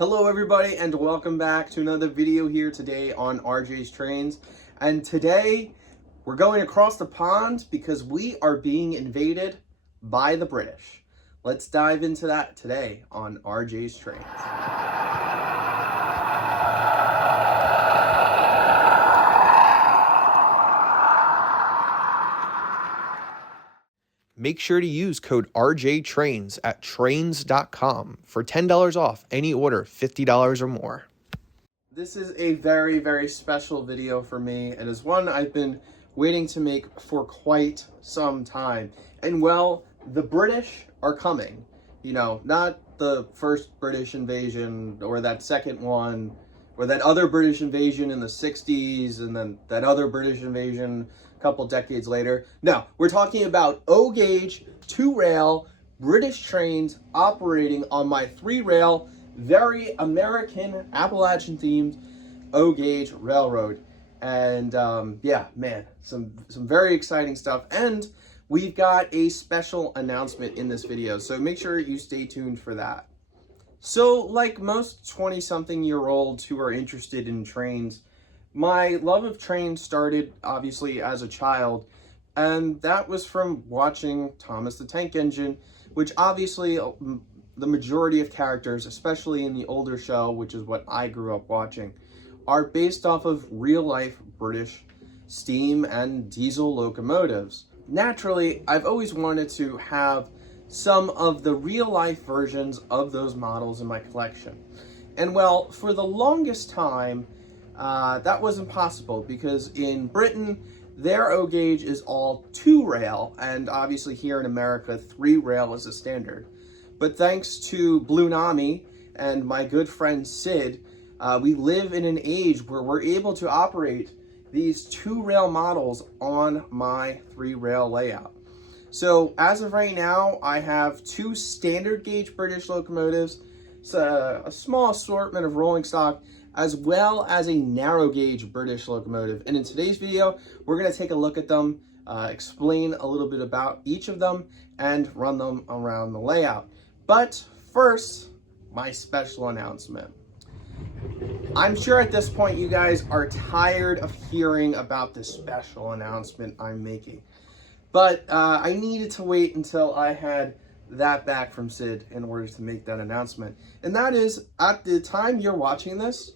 Hello everybody and welcome back to another video here today on RJ's Trains. And today we're going across the pond because we are being invaded by the British. Let's dive into that today on RJ's Trains. Make sure to use code RJTRAINS at trains.com for $10 off any order $50 or more. This is a very special video for me. It is one I've been waiting to make for quite some time. And well, the British are coming. You know, not the first British invasion or that second one or that other British invasion in the 60s and then that other British invasion couple decades later. No, we're talking about O-gauge, 2-rail British trains operating on my 3-rail, very American Appalachian-themed O-gauge railroad. And yeah, man, some very exciting stuff. And we've got a special announcement in this video, so make sure you stay tuned for that. So, like most 20-something-year-olds who are interested in trains, my love of trains started, obviously, as a child, and that was from watching Thomas the Tank Engine, which obviously the majority of characters, especially in the older show, which is what I grew up watching, are based off of real-life British steam and diesel locomotives. Naturally, I've always wanted to have some of the real-life versions of those models in my collection. And well, for the longest time, that wasn't possible because in Britain, their O-gauge is all 2-rail, and obviously here in America, 3-rail is a standard. But thanks to Blue Nami and my good friend Sid, we live in an age where we're able to operate these 2-rail models on my 3-rail layout. So as of right now, I have 2 standard gauge British locomotives, a small assortment of rolling stock, as well as a narrow gauge British locomotive. And in today's video, we're going to take a look at them, explain a little bit about each of them, and run them around the layout. But first, my special announcement. I'm sure at this point you guys are tired of hearing about this special announcement I'm making. But I needed to wait until I had that back from Sid in order to make that announcement. And that is, at the time you're watching this,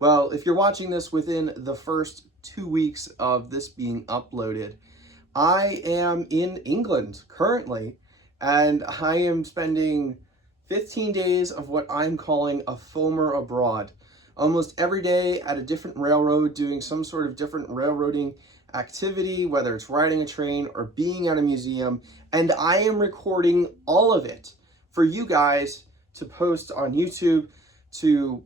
well, if you're watching this within the first 2 weeks of this being uploaded, I am in England currently, and I am spending 15 days of what I'm calling a foamer abroad. Almost every day at a different railroad, doing some sort of different railroading activity, whether it's riding a train or being at a museum, and I am recording all of it for you guys to post on YouTube to,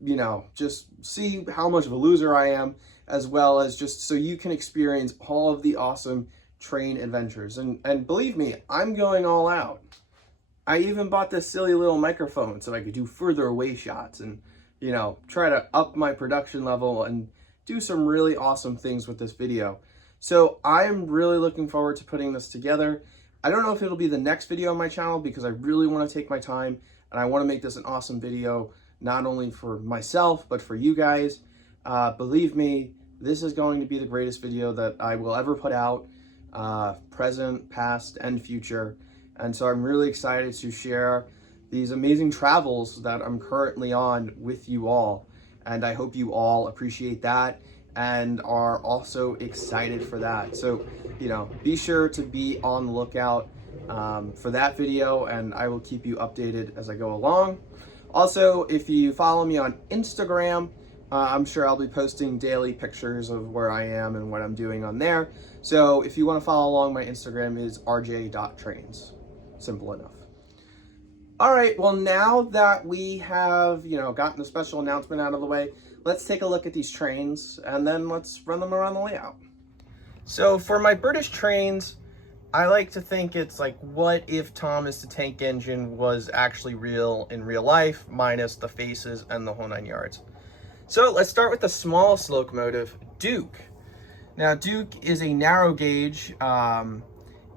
you know, just see how much of a loser I am, as well as just so you can experience all of the awesome train adventures. And believe me, I'm going all out. I even bought this silly little microphone so I could do further away shots and, you know, try to up my production level and do some really awesome things with this video. So I'm really looking forward to putting this together. I don't know if it'll be the next video on my channel because I really want to take my time and I want to make this an awesome video, not only for myself, but for you guys. Believe me, this is going to be the greatest video that I will ever put out, present, past, and future. And so I'm really excited to share these amazing travels that I'm currently on with you all. And I hope you all appreciate that and are also excited for that. So, you know, be sure to be on the lookout for that video, and I will keep you updated as I go along. Also, if you follow me on Instagram, I'm sure I'll be posting daily pictures of where I am and what I'm doing on there. So if you want to follow along, my Instagram is rj.trains. Simple enough. All right, well, now that we have, you know, gotten the special announcement out of the way, let's take a look at these trains and then let's run them around the layout. So for my British trains, I like to think it's like, what if Thomas the Tank Engine was actually real in real life, minus the faces and the whole 9 yards. So let's start with the smallest locomotive, Duke. Now, Duke is a narrow gauge.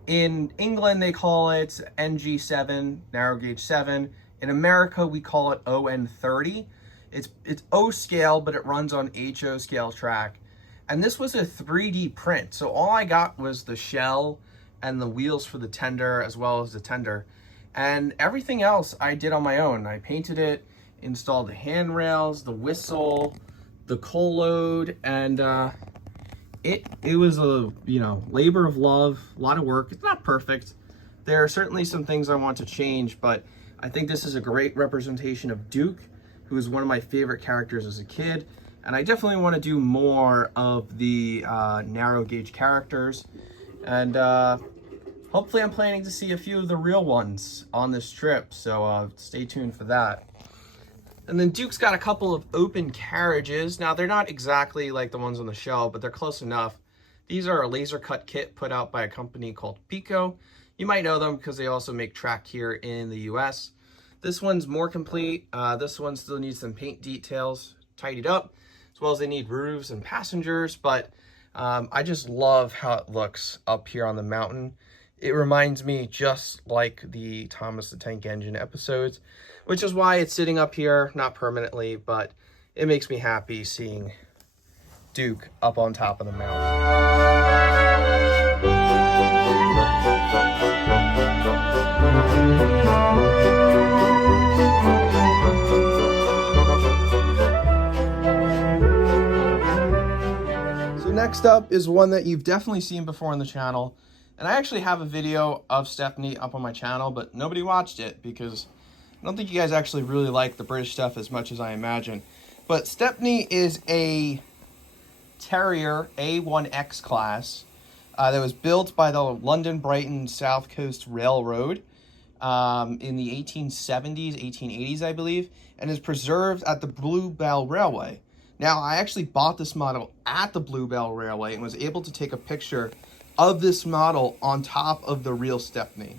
In England, they call it NG7, narrow gauge 7. In America, we call it ON30. It's O scale, but it runs on HO scale track. And this was a 3D print. So all I got was the shell and the wheels for the tender, as well as the tender. And everything else I did on my own. I painted it, installed the handrails, the whistle, the coal load, and it was a, labor of love, a lot of work. It's not perfect. There are certainly some things I want to change, but I think this is a great representation of Duke, who is one of my favorite characters as a kid. And I definitely want to do more of the narrow gauge characters. And hopefully I'm planning to see a few of the real ones on this trip. So stay tuned for that. And then Duke's got a couple of open carriages. Now, they're not exactly like the ones on the show, but they're close enough. These are a laser cut kit put out by a company called Pico. You might know them because they also make track here in the US. This one's more complete. This one still needs some paint details tidied up, as well as they need roofs and passengers, but I just love how it looks up here on the mountain. It reminds me just like the Thomas the Tank Engine episodes, which is why it's sitting up here, not permanently, but it makes me happy seeing Duke up on top of the mountain. So next up is one that you've definitely seen before on the channel. And I actually have a video of Stepney up on my channel, but nobody watched it because I don't think you guys actually really like the British stuff as much as I imagine. But Stepney is a Terrier A1X class that was built by the London Brighton South Coast Railroad in the 1870s, 1880s, I believe, and is preserved at the Bluebell Railway. Now, I actually bought this model at the Bluebell Railway and was able to take a picture of this model on top of the real Stepney.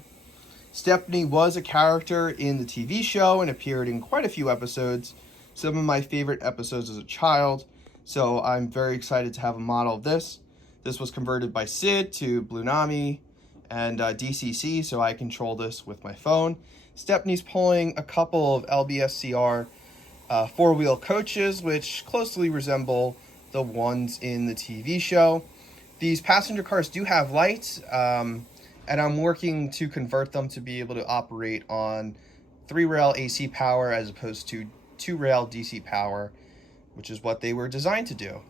Stepney was a character in the TV show and appeared in quite a few episodes, some of my favorite episodes as a child, so I'm very excited to have a model of this. This was converted by Sid to Bluenami and DCC, so I control this with my phone. Stepney's pulling a couple of LBSCR four-wheel coaches, which closely resemble the ones in the TV show. These passenger cars do have lights, and I'm working to convert them to be able to operate on 3-rail AC power as opposed to 2-rail DC power, which is what they were designed to do.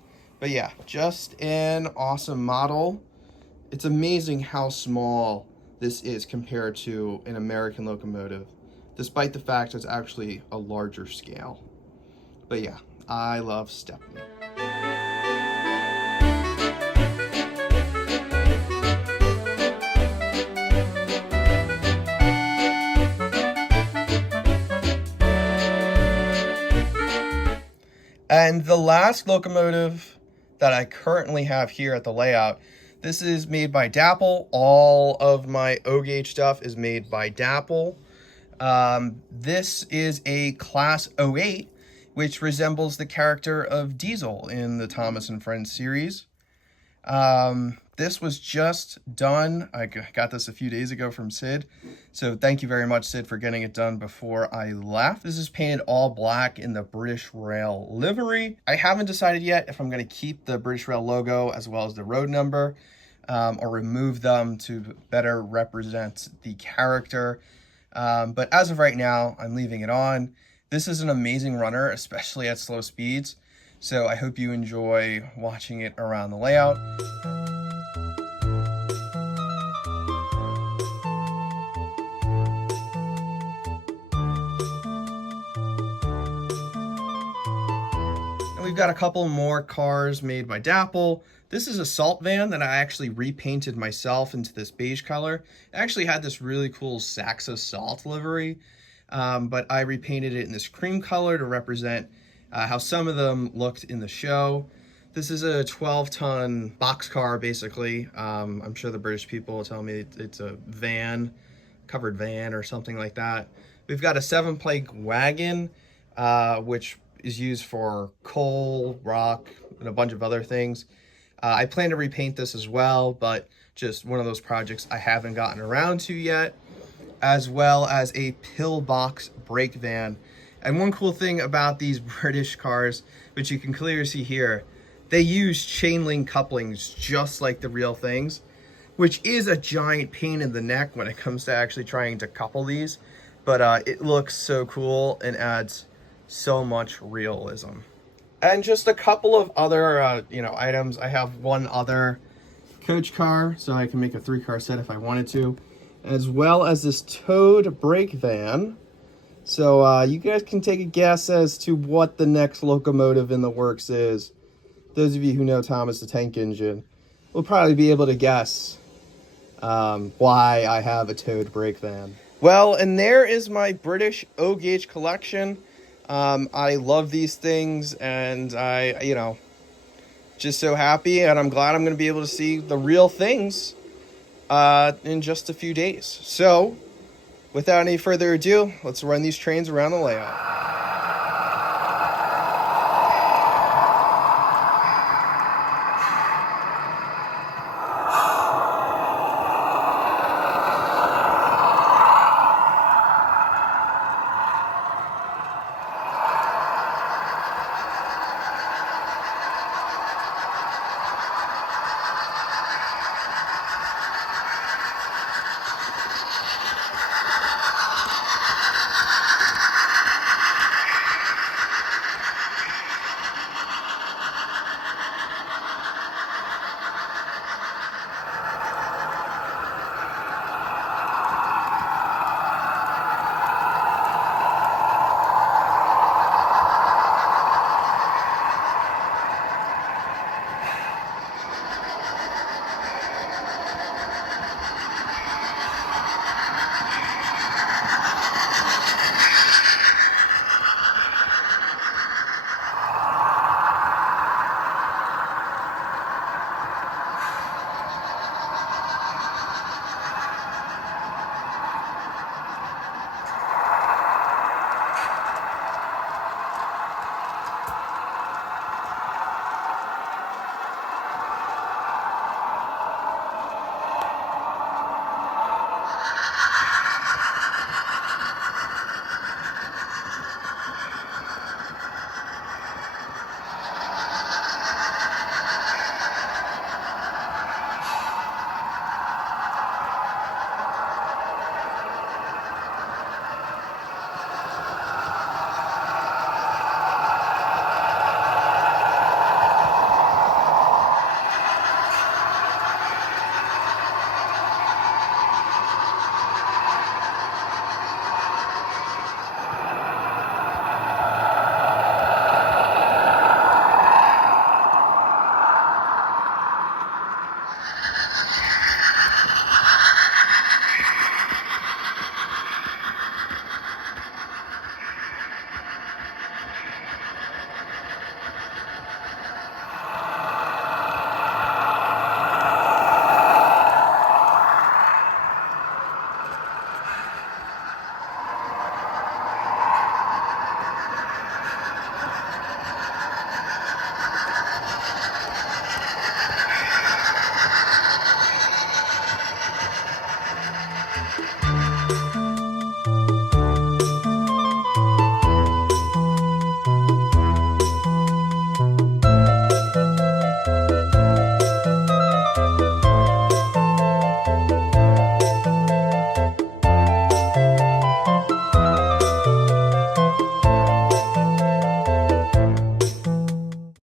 But yeah, just an awesome model. It's amazing how small this is compared to an American locomotive, despite the fact it's actually a larger scale. But yeah, I love Stepney. And the last locomotive that I currently have here at the layout, this is made by Dapol. All of my O-gauge stuff is made by Dapol. This is a Class 08, which resembles the character of Diesel in the Thomas and Friends series. This was just done. I got this a few days ago from Sid. So thank you very much, Sid, for getting it done before I left. This is painted all black in the British Rail livery. I haven't decided yet if I'm going to keep the British Rail logo as well as the road number or remove them to better represent the character. But as of right now, I'm leaving it on. This is an amazing runner, especially at slow speeds. So I hope you enjoy watching it around the layout. And we've got a couple more cars made by Dapol. This is a salt van that I actually repainted myself into this beige color. It actually had this really cool Saxa salt livery, but I repainted it in this cream color to represent how some of them looked in the show. This is a 12-ton boxcar, basically. I'm sure the British people will tell me it's a van, covered van or something like that. We've got a 7-plank wagon, which is used for coal, rock, and a bunch of other things. I plan to repaint this as well, but just one of those projects I haven't gotten around to yet. as well as a pillbox brake van. And one cool thing about these British cars, which you can clearly see here, they use chain link couplings just like the real things, which is a giant pain in the neck when it comes to actually trying to couple these. But it looks so cool and adds so much realism. And just a couple of other, items. I have one other coach car, so I can make a 3-car set if I wanted to, as well as this towed brake van. So you guys can take a guess as to what the next locomotive in the works is. Those of you who know Thomas the Tank Engine will probably be able to guess why I have a towed brake van. Well, and there is my British O-gauge collection. I love these things, and I, just so happy, and I'm glad I'm going to be able to see the real things in just a few days. So, without any further ado, let's run these trains around the layout.